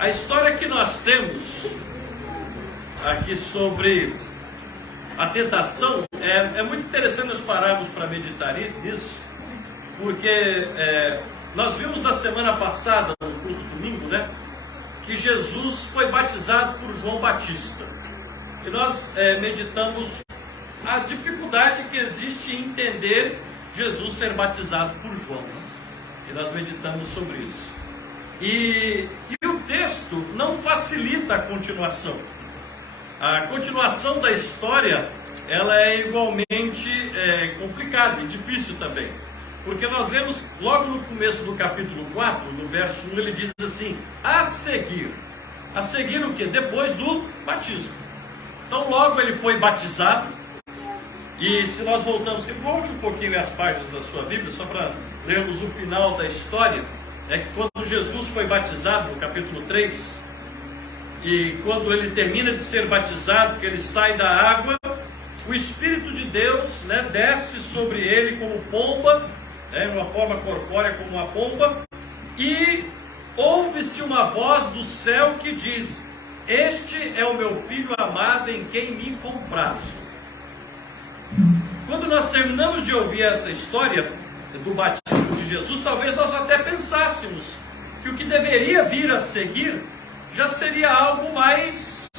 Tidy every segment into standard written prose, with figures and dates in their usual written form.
A história que nós temos aqui sobre a tentação é muito interessante nós pararmos para meditar nisso, porque nós vimos na semana passada, no culto domingo, né, que Jesus foi batizado por João Batista. E nós meditamos a dificuldade que existe em entender Jesus ser batizado por João. E nós meditamos sobre isso. E o texto não facilita a continuação. A continuação da história, ela é igualmente complicada e difícil também. Porque nós lemos logo no começo do capítulo 4, no verso 1, ele diz assim: a seguir. A seguir o quê? Depois do batismo. Então logo ele foi batizado. E se nós voltamos, volte um pouquinho as páginas da sua Bíblia, só para lermos o final da história. É que quando Jesus foi batizado, no capítulo 3, e quando ele termina de ser batizado, que ele sai da água, o Espírito de Deus, né, desce sobre ele como pomba, uma forma corpórea como uma pomba, e ouve-se uma voz do céu que diz: este é o meu filho amado em quem me comprazo. Quando nós terminamos de ouvir essa história do batismo de Jesus, talvez nós até pensássemos que o que deveria vir a seguir já seria algo mais,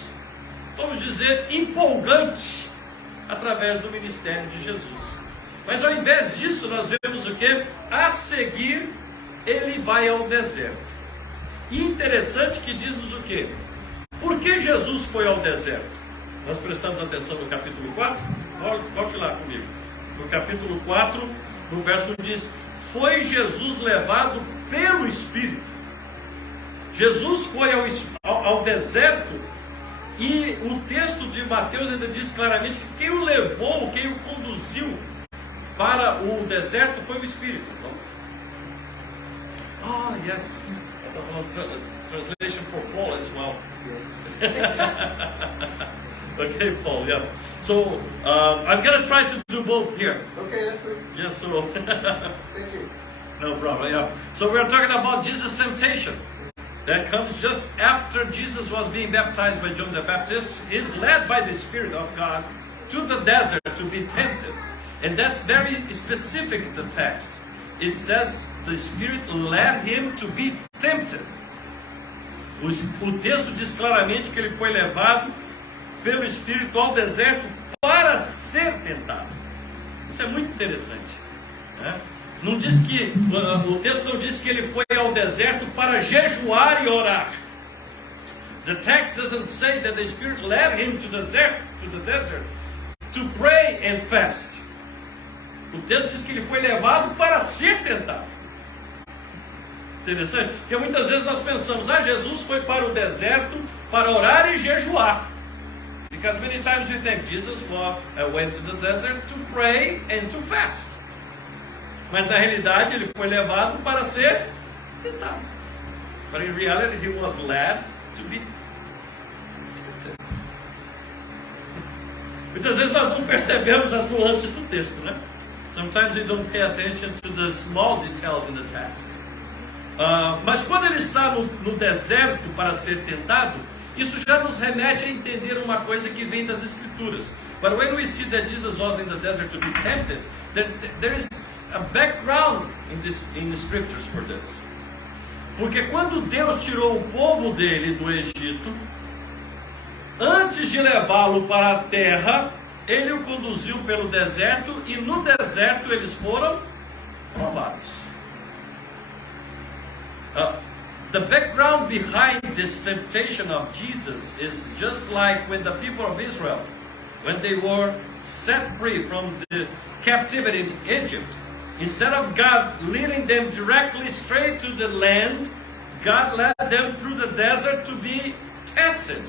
vamos dizer, empolgante através do ministério de Jesus. Mas ao invés disso, nós vemos o que? A seguir, ele vai ao deserto. E interessante que diz-nos o que? Por que Jesus foi ao deserto? Nós prestamos atenção no capítulo 4? Volte lá comigo. No capítulo 4, no verso 1 diz: foi Jesus levado pelo Espírito. Jesus foi ao deserto, e o texto de Mateus ainda diz claramente que quem o levou, quem o conduziu para o deserto foi o Espírito. Yes. Translation for Paul as well. Okay, Paul, yeah. So, I'm going to try to do both here. Okay, that's good. Yes, so. Thank you. No problem, yeah. So we're talking about Jesus' temptation. That comes just after Jesus was being baptized by John the Baptist. He's led by the Spirit of God to the desert to be tempted. And that's very specific, the text. It says the Spirit led him to be tempted. O texto diz claramente que ele foi levado pelo Espírito ao deserto para ser tentado. Isso é muito interessante, né? Não diz que, o texto não diz que ele foi ao deserto para jejuar e orar. The text doesn't say that the Spirit led him to the desert to pray and fast. O texto diz que ele foi levado para ser tentado. Interessante, porque muitas vezes nós pensamos: Jesus foi para o deserto para orar e jejuar. Because many times we think Jesus went to the desert to pray and to fast. Mas na realidade ele foi levado para ser tentado. But in reality he was led to be tempted. Muitas vezes nós não percebemos as nuances do texto, né? Sometimes we don't pay attention to the small details in the text. Mas quando ele está no deserto para ser tentado, isso já nos remete a entender uma coisa que vem das Escrituras. But when we see that Jesus was in the desert to be tempted, there is a background in the Scriptures for this. Porque quando Deus tirou o povo dele do Egito, antes de levá-lo para a terra, ele o conduziu pelo deserto, e no deserto eles foram provados. The background behind this temptation of Jesus is just like when the people of Israel, when they were set free from the captivity in Egypt, instead of God leading them directly straight to the land, God led them through the desert to be tested.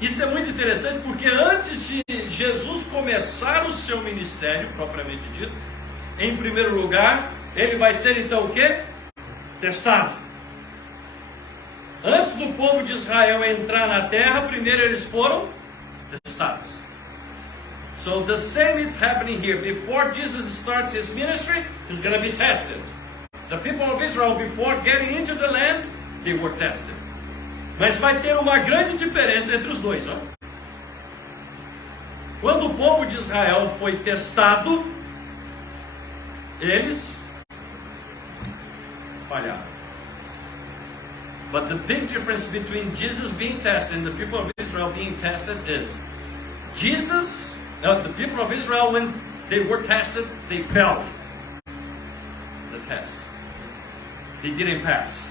Isso é muito interessante, porque antes de Jesus começar o seu ministério, propriamente dito, em primeiro lugar, ele vai ser então o quê? Testado. Antes do povo de Israel entrar na terra, primeiro eles foram testados. So the same is happening here. Before Jesus starts his ministry, he's going to be tested. The people of Israel, before getting into the land, they were tested. Mas vai ter uma grande diferença entre os dois. Ó. Quando o povo de Israel foi testado, eles falharam. But the big difference between Jesus being tested and the people of Israel being tested is the people of Israel, when they were tested, they failed the test. They didn't pass.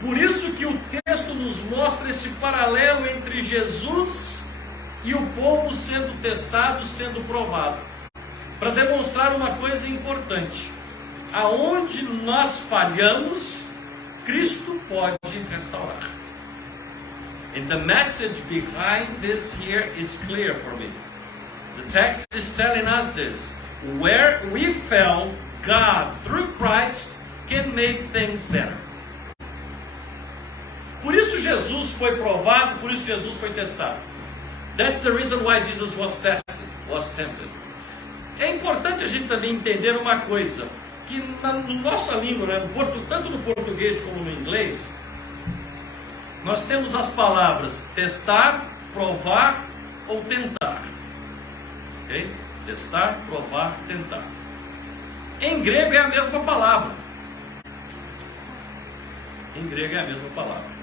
Por isso que o texto nos mostra esse paralelo entre Jesus e o povo sendo testado, sendo provado, para demonstrar uma coisa importante. Aonde nós falhamos, Cristo pode restaurar. And the message behind this here is clear for me. The text is telling us this. Where we fell, God, through Christ, can make things better. Por isso Jesus foi provado, por isso Jesus foi testado. That's the reason why Jesus was tested, was tempted. É importante a gente também entender uma coisa, que na nossa língua, né, tanto no português como no inglês, nós temos as palavras testar, provar ou tentar. Ok? Testar, provar, tentar. Em grego é a mesma palavra. Em grego é a mesma palavra.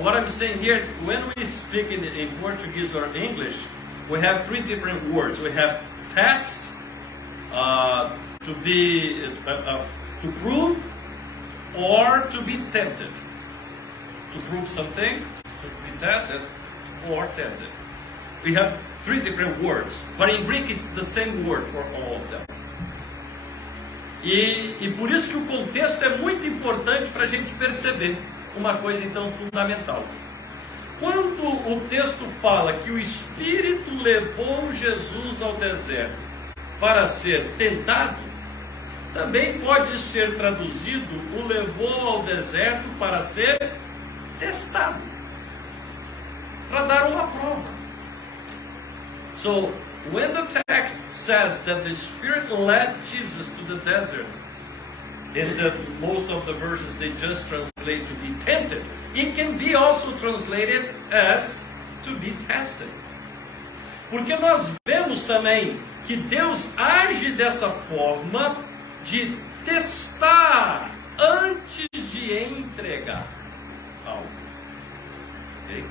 What I'm saying here, when we speak in Portuguese or English, we have three different words. We have test, to prove, or to be tempted. To prove something, to be tested, or tempted. We have three different words, but in Greek it's the same word for all of them. E por isso que o contexto é muito importante para a gente perceber uma coisa então fundamental. Quando o texto fala que o Espírito levou Jesus ao deserto para ser tentado, também pode ser traduzido o levou ao deserto para ser testado, para dar uma prova. So, when the text says that the Spirit led Jesus to the desert, in most of the verses they just translate to be tempted. It can be also translated as to be tested. Porque nós vemos também que Deus age dessa forma de testar antes de entregar algo. Okay?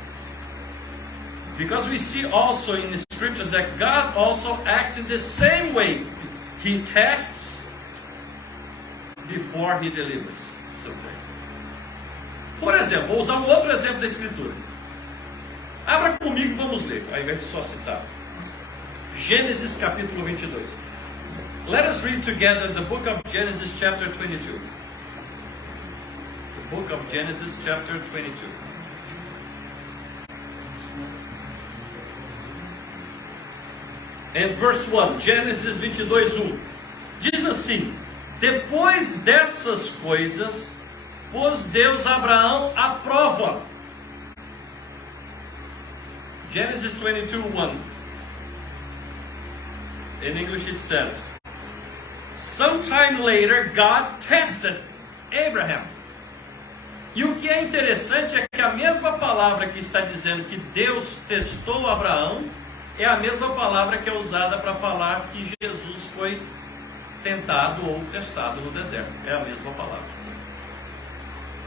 Because we see also in the scriptures that God also acts in the same way. He tests before he delivers something. Por exemplo, vou usar um outro exemplo da Escritura. Abra comigo, vamos ler, ao invés de só citar. Gênesis capítulo 22. Let us read together the book of Genesis chapter 22. The book of Genesis chapter 22. And verse 1, Gênesis 22:1. Diz assim: depois dessas coisas, pôs Deus Abraão à prova. Genesis 22:1. In English it says, sometime later God tested Abraham. E o que é interessante é que a mesma palavra que está dizendo que Deus testou Abraão é a mesma palavra que é usada para falar que Jesus foi tentado ou testado no deserto. É a mesma palavra.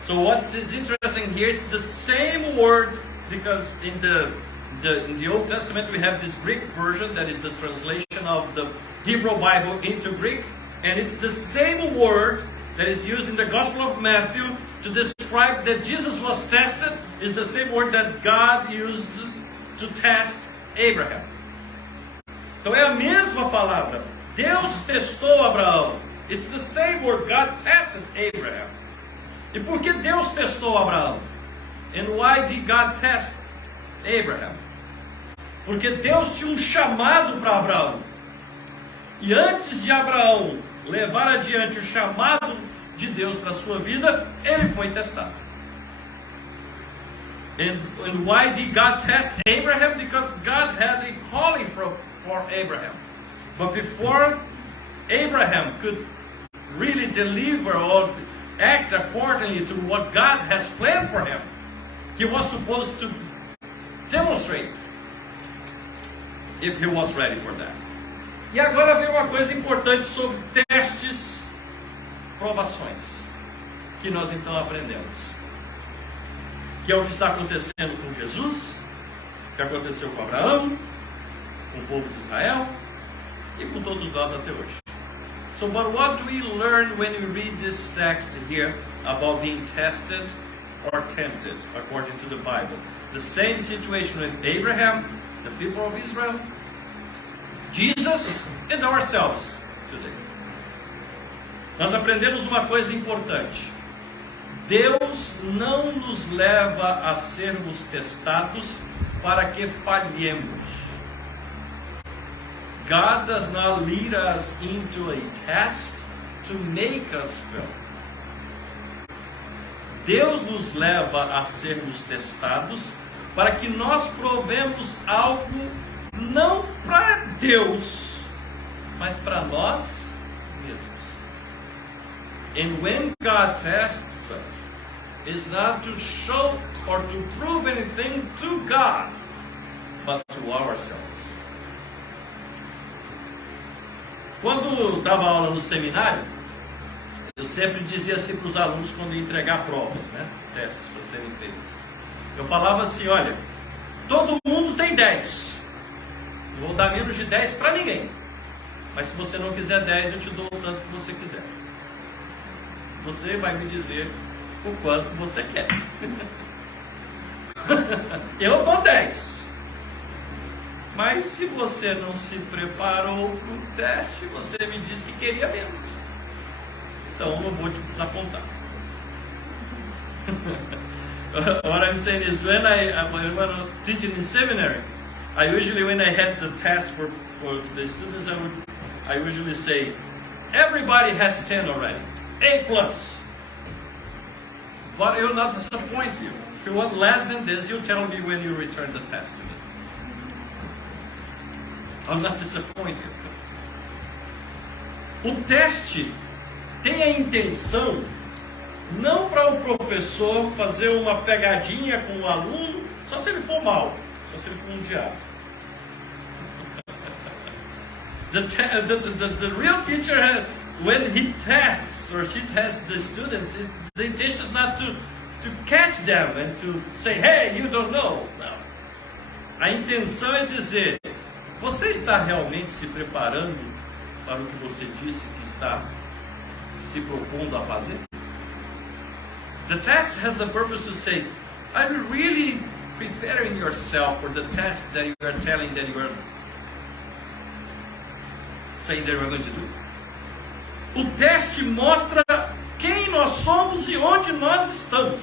So what is interesting here is the same word, because in the Old Testament we have this Greek version that is the translation of the Hebrew Bible into Greek, and it's the same word that is used in the Gospel of Matthew to describe that Jesus was tested, is the same word that God uses to test Abraham. Então é a mesma palavra. Deus testou Abraão. It's the same word. God tested Abraham. E por que Deus testou Abraão? And why did God test Abraham? Porque Deus tinha um chamado para Abraão. E antes de Abraão levar adiante o chamado de Deus para a sua vida, ele foi testado. And why did God test Abraham? Because God had a calling for Abraham. But before Abraham could really deliver or act accordingly to what God has planned for him. He was supposed to demonstrate if he was ready for that. E agora vem uma coisa importante sobre testes, provações, que nós então aprendemos. Que é o que está acontecendo com Jesus, que aconteceu com Abraão, com o povo de Israel e com todos nós até hoje. So, but what do we learn when we read this text here about being tested or tempted, according to the Bible? The same situation with Abraham, the people of Israel, Jesus, and ourselves today. Nós aprendemos uma coisa importante. Deus não nos leva a sermos testados para que falhemos. God does not lead us into a test to make us fail. Deus nos leva a sermos testados para que nós provemos algo não para Deus, mas para nós mesmos. And when God tests us, it's not to show or to prove anything to God, but to ourselves. Quando dava aula no seminário, eu sempre dizia assim para os alunos quando ia entregar provas, né? Testes para serem feitos. Eu falava assim, olha, todo mundo tem 10. Não vou dar menos de 10 para ninguém. Mas se você não quiser 10, eu te dou o tanto que você quiser. Você vai me dizer o quanto você quer. Eu dou 10. Mas se você não se preparou para o teste, você me disse que queria menos. Então eu não vou te desapontar. What I'm saying is, when I was teaching in seminary, I usually, when I had the test for the students, I usually say, everybody has 10 already, A+. But it will not disappoint you. If you want less than this, you tell me when you return the test. I'm not disappointed. O teste tem a intenção não para o professor fazer uma pegadinha com o aluno, só se ele for mal, só se ele for um diabo. The real teacher, when he tests or she tests the students, the intention is not to catch them and to say, hey, you don't know. No. A intenção é dizer, você está realmente se preparando para o que você disse que está se propondo a fazer? The test has the purpose to say, are you really preparing yourself for the test that you are telling that you are saying that you are going to do? O teste mostra quem nós somos e onde nós estamos.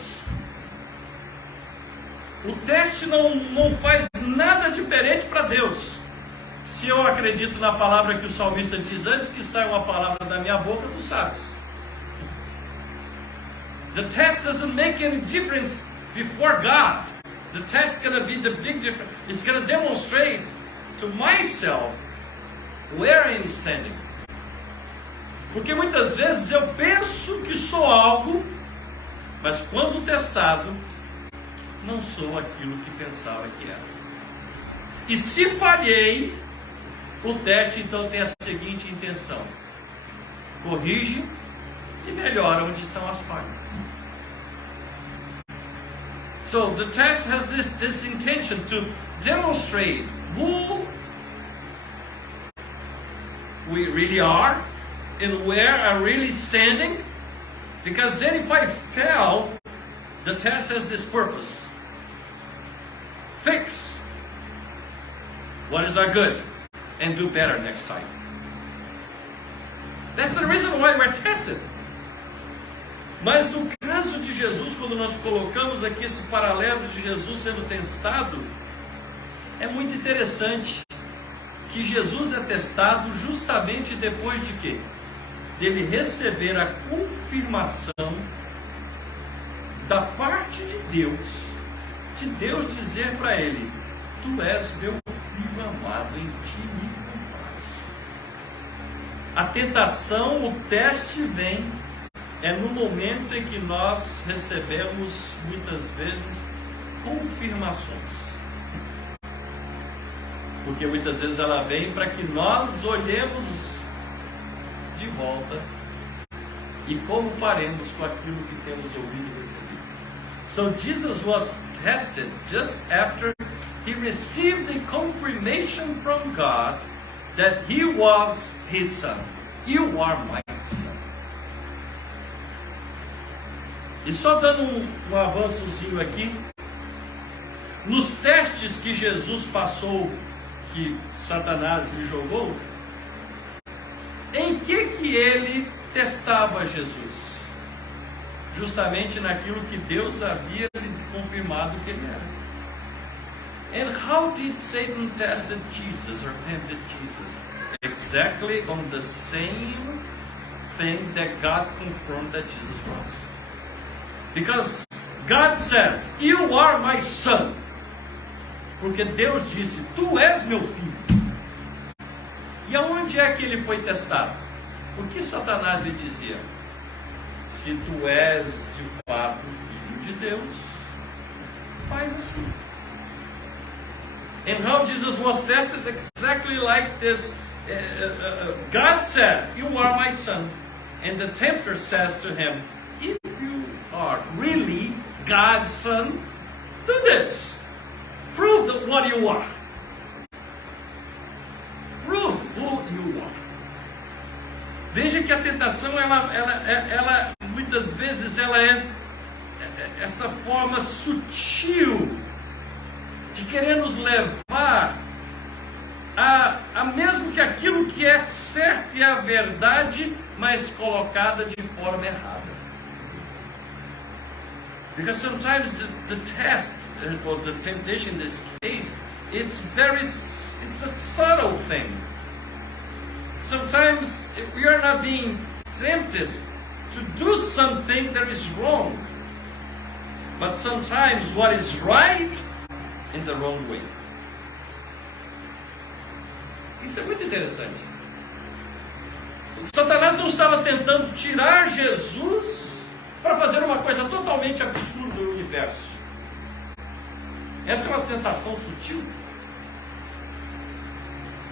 O teste não faz nada diferente para Deus. Se eu acredito na palavra que o salmista diz, antes que saia uma palavra da minha boca, tu sabes. The test doesn't make any difference before God. The test is going to be the big difference. It's going to demonstrate to myself where I am standing. Porque muitas vezes eu penso que sou algo, mas quando testado, não sou aquilo que pensava que era. E se falhei, o teste então tem a seguinte intenção: corrige e melhora onde estão as falhas. So the test has this intention to demonstrate who we really are and where I'm really standing, because then if I fail, the test has this purpose: fix what is not good and do better next time. That's the reason why we're tested. Mas no caso de Jesus, quando nós colocamos aqui esse paralelo de Jesus sendo testado, é muito interessante que Jesus é testado justamente depois de quê? Dele receber a confirmação da parte de Deus dizer para ele: tu és meu filho amado, em ti me comprazo. A tentação, o teste vem, é no momento em que nós recebemos, muitas vezes, confirmações. Porque muitas vezes ela vem para que nós olhemos de volta e como faremos com aquilo que temos ouvido e recebido. So Jesus was tested just after he received a confirmation from God that he was his son. You are my son. E só dando um avançozinho aqui, nos testes que Jesus passou, que Satanás lhe jogou, em que ele testava Jesus? Justamente naquilo que Deus havia confirmado que ele era. And how did Satan tested Jesus or tempted Jesus? Exactly on the same thing that God confirmed that Jesus was. Because God says, you are my son. Porque Deus disse, tu és meu filho. E aonde é que ele foi testado? O que Satanás lhe dizia? Se tu és de fato filho de Deus, faz assim. And how Jesus was tested exactly like this. God said, you are my son. And the tempter says to him, if you are really God's son, do this. Prove what you are. Prove who you are. Veja que a tentação, ela muitas vezes ela é essa forma sutil de querer nos levar a mesmo que aquilo que é certo e a verdade, mas colocada de forma errada. Because sometimes the test, or the temptation in this case, it's a subtle thing. Sometimes we are not being tempted to do something that is wrong, but sometimes what is right in the wrong way. Isso é muito interessante. Satanás não estava tentando tirar Jesus para fazer uma coisa totalmente absurda no universo. Essa é uma tentação sutil.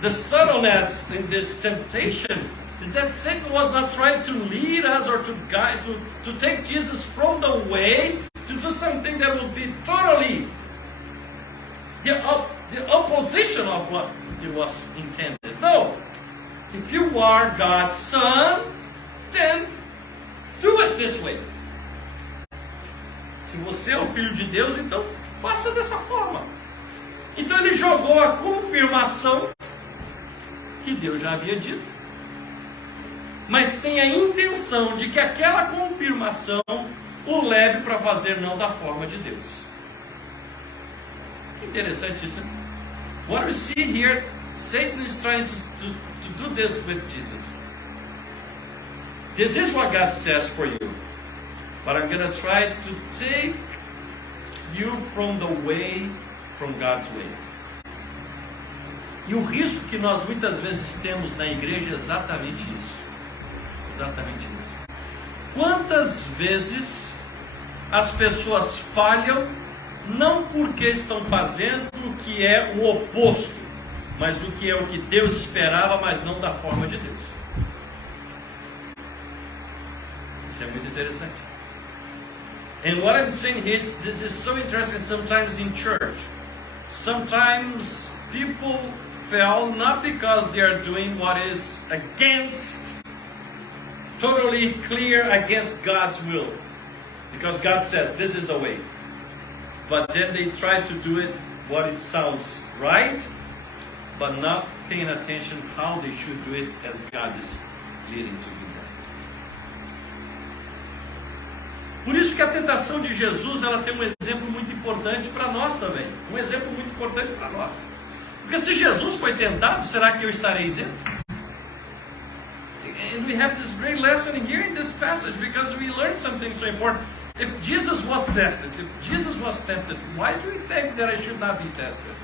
The subtleness in this temptation is that Satan was not trying to lead us or to guide, to take Jesus from the way to do something that would be totally the opposition of what it was intended. No. If you are God's son, then do it this way. Se você é o filho de Deus, então faça dessa forma. Então ele jogou a confirmação que Deus já havia dito, mas tem a intenção de que aquela confirmação o leve para fazer não da forma de Deus. Interessante isso. What we see here, Satan is trying to do this with Jesus. This is what God says for you. But I'm going to try to take you from the way, from God's way. E o risco que nós muitas vezes temos na igreja é exatamente isso. Exatamente isso. Quantas vezes as pessoas falham não porque estão fazendo o que é o oposto, mas o que é o que Deus esperava, mas não da forma de Deus. Isso é muito interessante. And what I'm saying here is, this is so interesting sometimes in church. Sometimes people fail not because they are doing what is against, totally clear against God's will. Because God says, this is the way. But then they try to do it what it sounds right, but not paying attention how they should do it as God is leading to do that. Por isso que a tentação de Jesus, ela tem um exemplo muito importante para nós também. Um exemplo muito importante para nós. Porque se Jesus foi tentado, será que eu estarei isento? And we have this great lesson here in this passage, because we learn something so important. If Jesus was tested, if Jesus was tempted, why do you think that I should not be tested?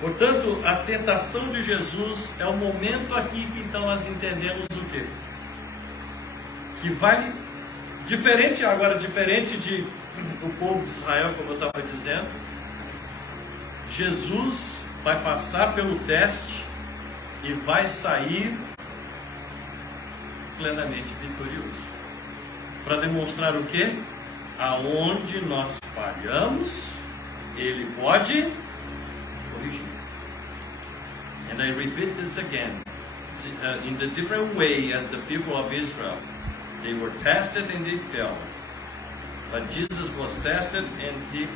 Portanto, a tentação de Jesus é o momento aqui que então nós entendemos o quê? Que vai, diferente do povo de Israel, como eu estava dizendo, Jesus vai passar pelo teste e vai sair plenamente vitorioso. Para demonstrar o quê? Aonde nós falhamos, Ele pode corrigir. And I repeat this again. In the different way as the people of Israel, they were tested and they failed. But Jesus was tested and he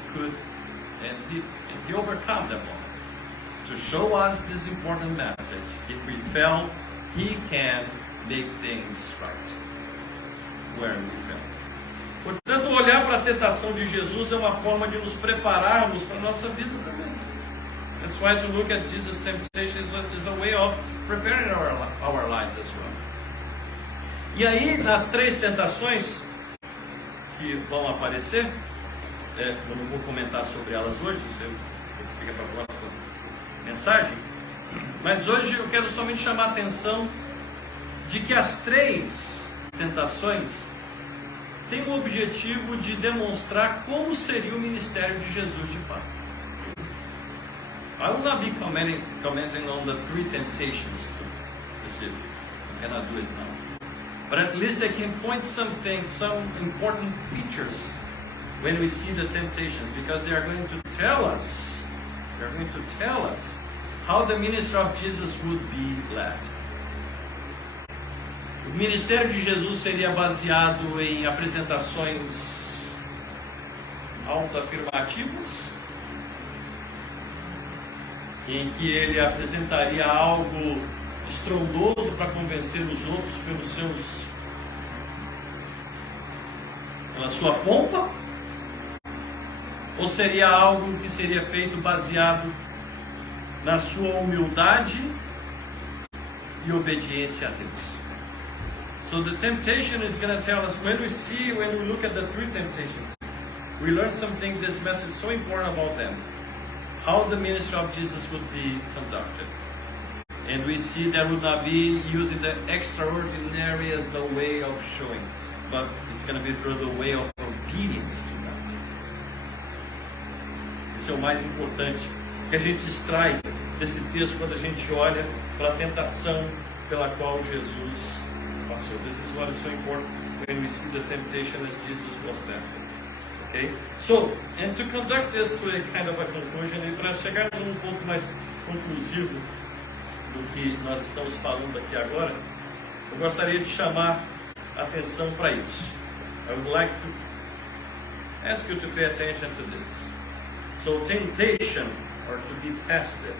overcome them all. To show us this important message, if we fail, He can make things right where we fail. Portanto, olhar para a tentação de Jesus é uma forma de nos prepararmos para a nossa vida também. That's why to look at Jesus' temptation is a way of preparing our lives as well. E aí, nas três tentações que vão aparecer, eu não vou comentar sobre elas hoje, isso fica para a próxima mensagem, mas hoje eu quero somente chamar a atenção de que as três tentações têm o objetivo de demonstrar como seria o ministério de Jesus de fato. I will not be commenting on the three temptations specifically. I cannot do it now. But at least I can point some important features when we see the temptations, because they are going to tell us how the ministry of Jesus would be led. O ministério de Jesus seria baseado em apresentações autoafirmativas, em que ele apresentaria algo estrondoso para convencer os outros pela sua pompa, ou seria algo que seria feito baseado na sua humildade e obediência a Deus? So the temptation is going to tell us, when we look at the three temptations, we learn something, this message is so important about them, how the ministry of Jesus would be conducted. And we see that would not be using the extraordinary as the way of showing, but it's going to be through the way of obedience to God. Esse é o mais importante que a gente extrai desse texto quando a gente olha para a tentação pela qual Jesus passou. This is what is so important when we see the temptation as Jesus was tested. Okay? So, and to conduct this to a kind of a conclusion, e para chegarmos a ponto mais conclusivo do que nós estamos falando aqui agora, eu gostaria de chamar a atenção para isso. I would like to ask you to pay attention to this. So, temptation, or to be tested,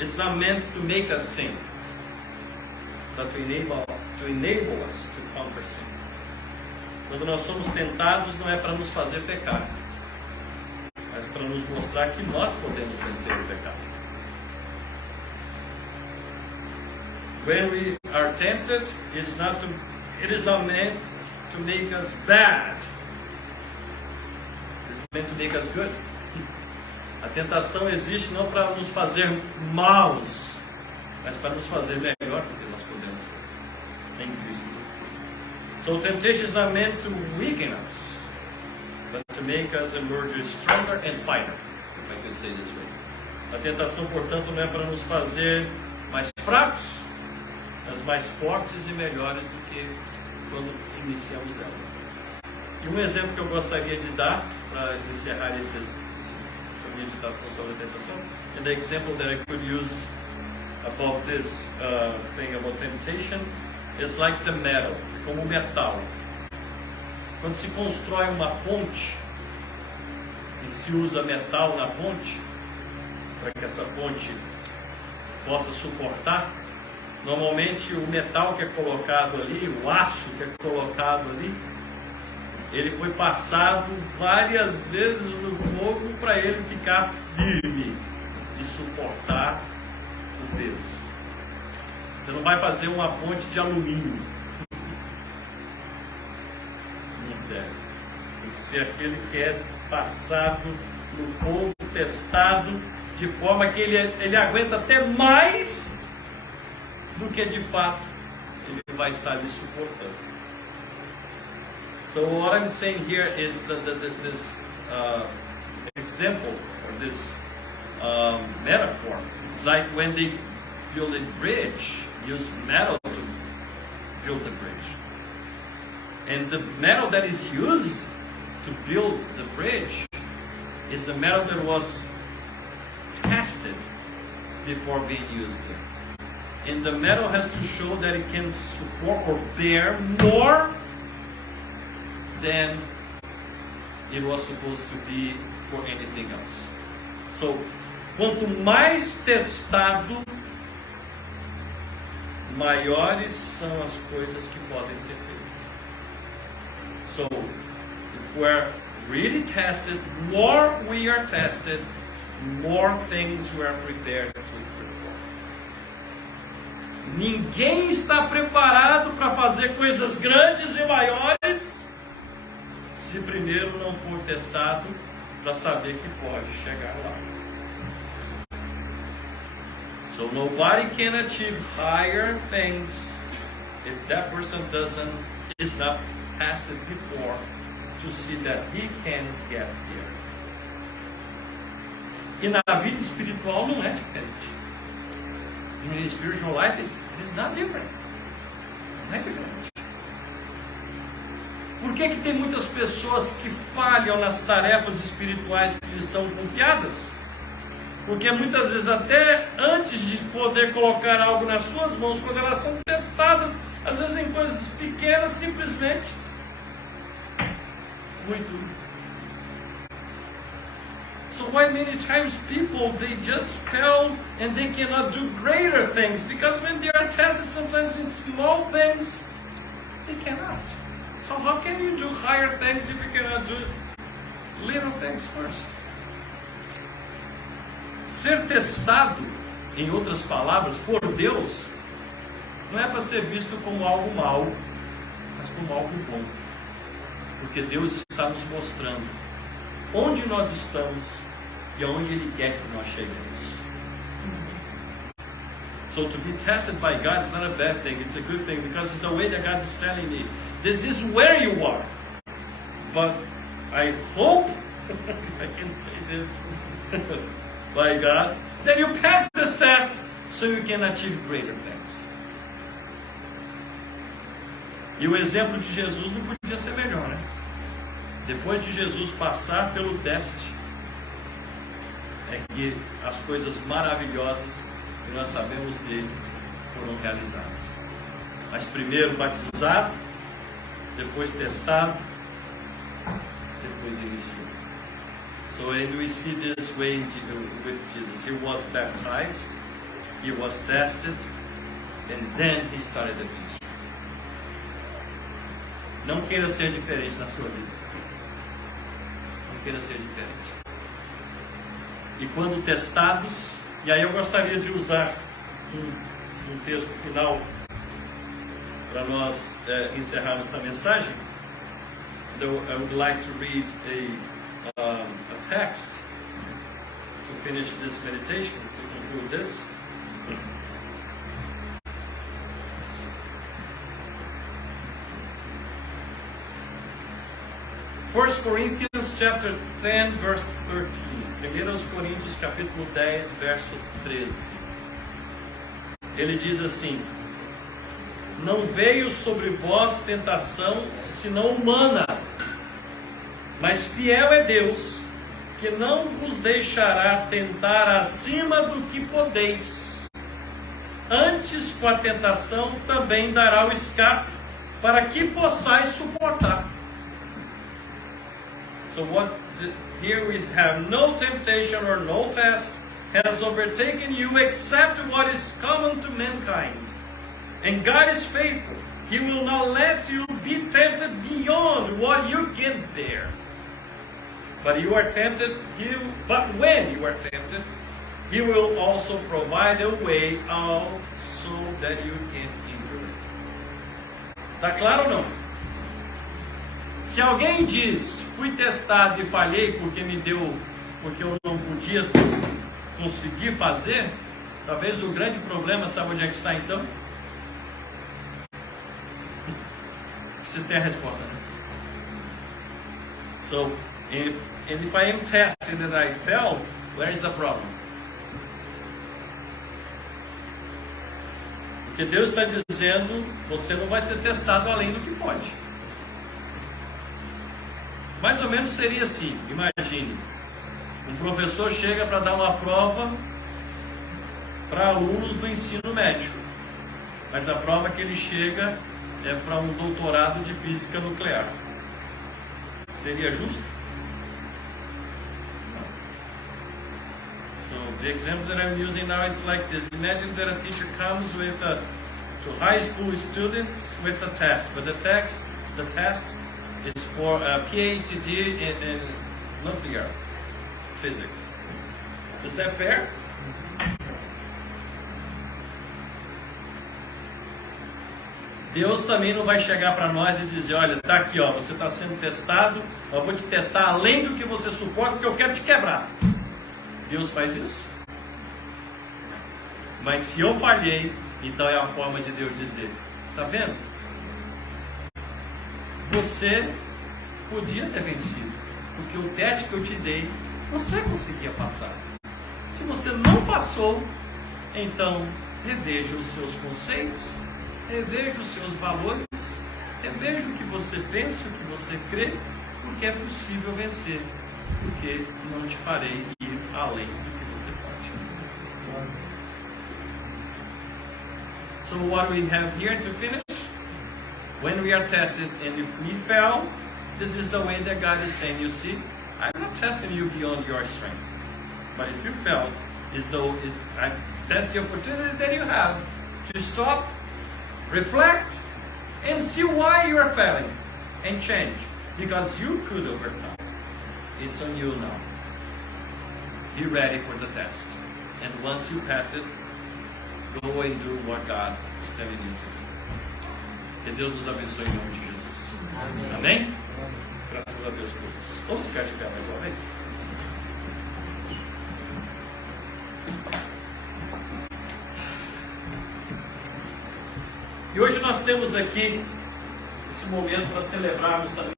it's not meant to make us sin, but to enable us to conquer sin. Quando nós somos tentados, não é para nos fazer pecar, mas para nos mostrar que nós podemos vencer o pecado. When we are tempted, it is not meant to make us bad. It's meant to make us good. A tentação existe não para nos fazer maus, mas para nos fazer melhor do que nós podemos ser em Cristo. So temptation is not meant to weaken us, but to make us emerge stronger and fighter, if I can say this way. A tentação, portanto, não é para nos fazer mais fracos, mas mais fortes e melhores do que quando iniciamos ela. E um exemplo que eu gostaria de dar para encerrar essa meditação sobre a tentação, and the example that I could use about this thing about temptation is like the metal, como metal. Quando se constrói uma ponte e se usa metal na ponte, para que essa ponte possa suportar, normalmente o metal que é colocado ali, o aço que é colocado ali, ele foi passado várias vezes no fogo para ele ficar firme e suportar o peso. Você não vai fazer uma ponte de alumínio. Não serve. Tem que ser aquele que é passado no fogo, testado de forma que ele aguenta até mais do que de fato ele vai estar ali suportando. So what I'm saying here is this example or this metaphor. It's like when they build a bridge, use metal to build the bridge. And the metal that is used to build the bridge is the metal that was tested before being used. And the metal has to show that it can support or bear more than it was supposed to be for anything else. So, quanto mais testado, maiores são as coisas que podem ser feitas. So, if we're really tested, more we are tested, more things we are prepared to perform. Ninguém está preparado para fazer coisas grandes e maiores se primeiro não for testado para saber que pode chegar lá. So nobody can achieve higher things if that person is not tested before to see that he can get there. E na vida espiritual não é diferente. In spiritual life it is not different. Não é diferente. Por que tem muitas pessoas que falham nas tarefas espirituais que lhes são confiadas? Porque muitas vezes até antes de poder colocar algo nas suas mãos, quando elas são testadas, às vezes em coisas pequenas, simplesmente muito. So why many times people, they just fail and they cannot do greater things? Because when they are tested sometimes in small things, they cannot. So how can you do higher things if you cannot do little things first? Ser testado, em outras palavras, por Deus, não é para ser visto como algo mau, mas como algo bom. Porque Deus está nos mostrando onde nós estamos e aonde Ele quer que nós cheguemos. So to be tested by God is not a bad thing, it's a good thing, because it's the way that God is telling me, this is where you are. But I hope, I can say this, by God, that you pass this test so you can achieve greater things. E o exemplo de Jesus não podia ser melhor, né? Depois de Jesus passar pelo teste, é que as coisas maravilhosas que nós sabemos dele foram realizadas. Mas primeiro batizado, depois testado, depois iniciou. So and we see this way with Jesus. He was baptized, he was tested, and then he started the ministry. Não queira ser diferente na sua vida. Não queira ser diferente. E quando testados, e aí eu gostaria de usar um texto final para nós encerrarmos essa mensagem. So I would like to read a text to finish this meditation, to conclude this. First Corinthians chapter 10, verse 13. 1 Coríntios capítulo 10, verso 13. Ele diz assim: não veio sobre vós tentação senão humana, mas fiel é Deus, que não vos deixará tentar acima do que podeis. Antes, com a tentação, também dará o escape, para que possais suportar. So here we have no temptation or no test has overtaken you except what is common to mankind. And God is faithful. He will not let you be tempted beyond what you can bear. But you are tempted, but when you are tempted, He will also provide a way out so that you can endure it. Está claro ou não? Se alguém diz, fui testado e falhei porque eu não podia conseguir fazer, talvez o grande problema, sabe onde é que está então? Você tem a resposta, né? So, if I am tested and I fail, where is the problem? Porque Deus está dizendo, você não vai ser testado além do que pode. Mais ou menos seria assim, imagine, um professor chega para dar uma prova para alunos do ensino médio, mas a prova que ele chega é para um doutorado de física nuclear. Seria justo? So the example that I'm using now, it's like this. Imagine that a teacher comes to high school students with a test, but the test is for a PhD in nuclear physics. Is that fair? Deus também não vai chegar para nós e dizer, olha, tá aqui, ó, você está sendo testado, eu vou te testar além do que você suporta, porque eu quero te quebrar. Deus faz isso? Mas se eu falhei, então é a forma de Deus dizer, tá vendo? Você podia ter vencido, porque o teste que eu te dei, você conseguia passar. Se você não passou, então reveja os seus conceitos, reveja os seus valores, reveja o que você pensa, o que você crê, porque é possível vencer, porque não te farei ir além do que você pode. So what we have here to finish, when we are tested and if we fail, this is the way that God is saying, you see, I'm not testing you beyond your strength, but if you fail, as though that's the opportunity that you have to stop, reflect, and see why you are failing, and change, because you could overcome. It's on you now. Be ready for the test, and once you pass it, go and do what God is telling you to do. Que Deus nos abençoe em nome de Jesus. Amém? Graças a Deus por isso. Vamos ficar de pé mais uma vez? E hoje nós temos aqui esse momento para celebrarmos também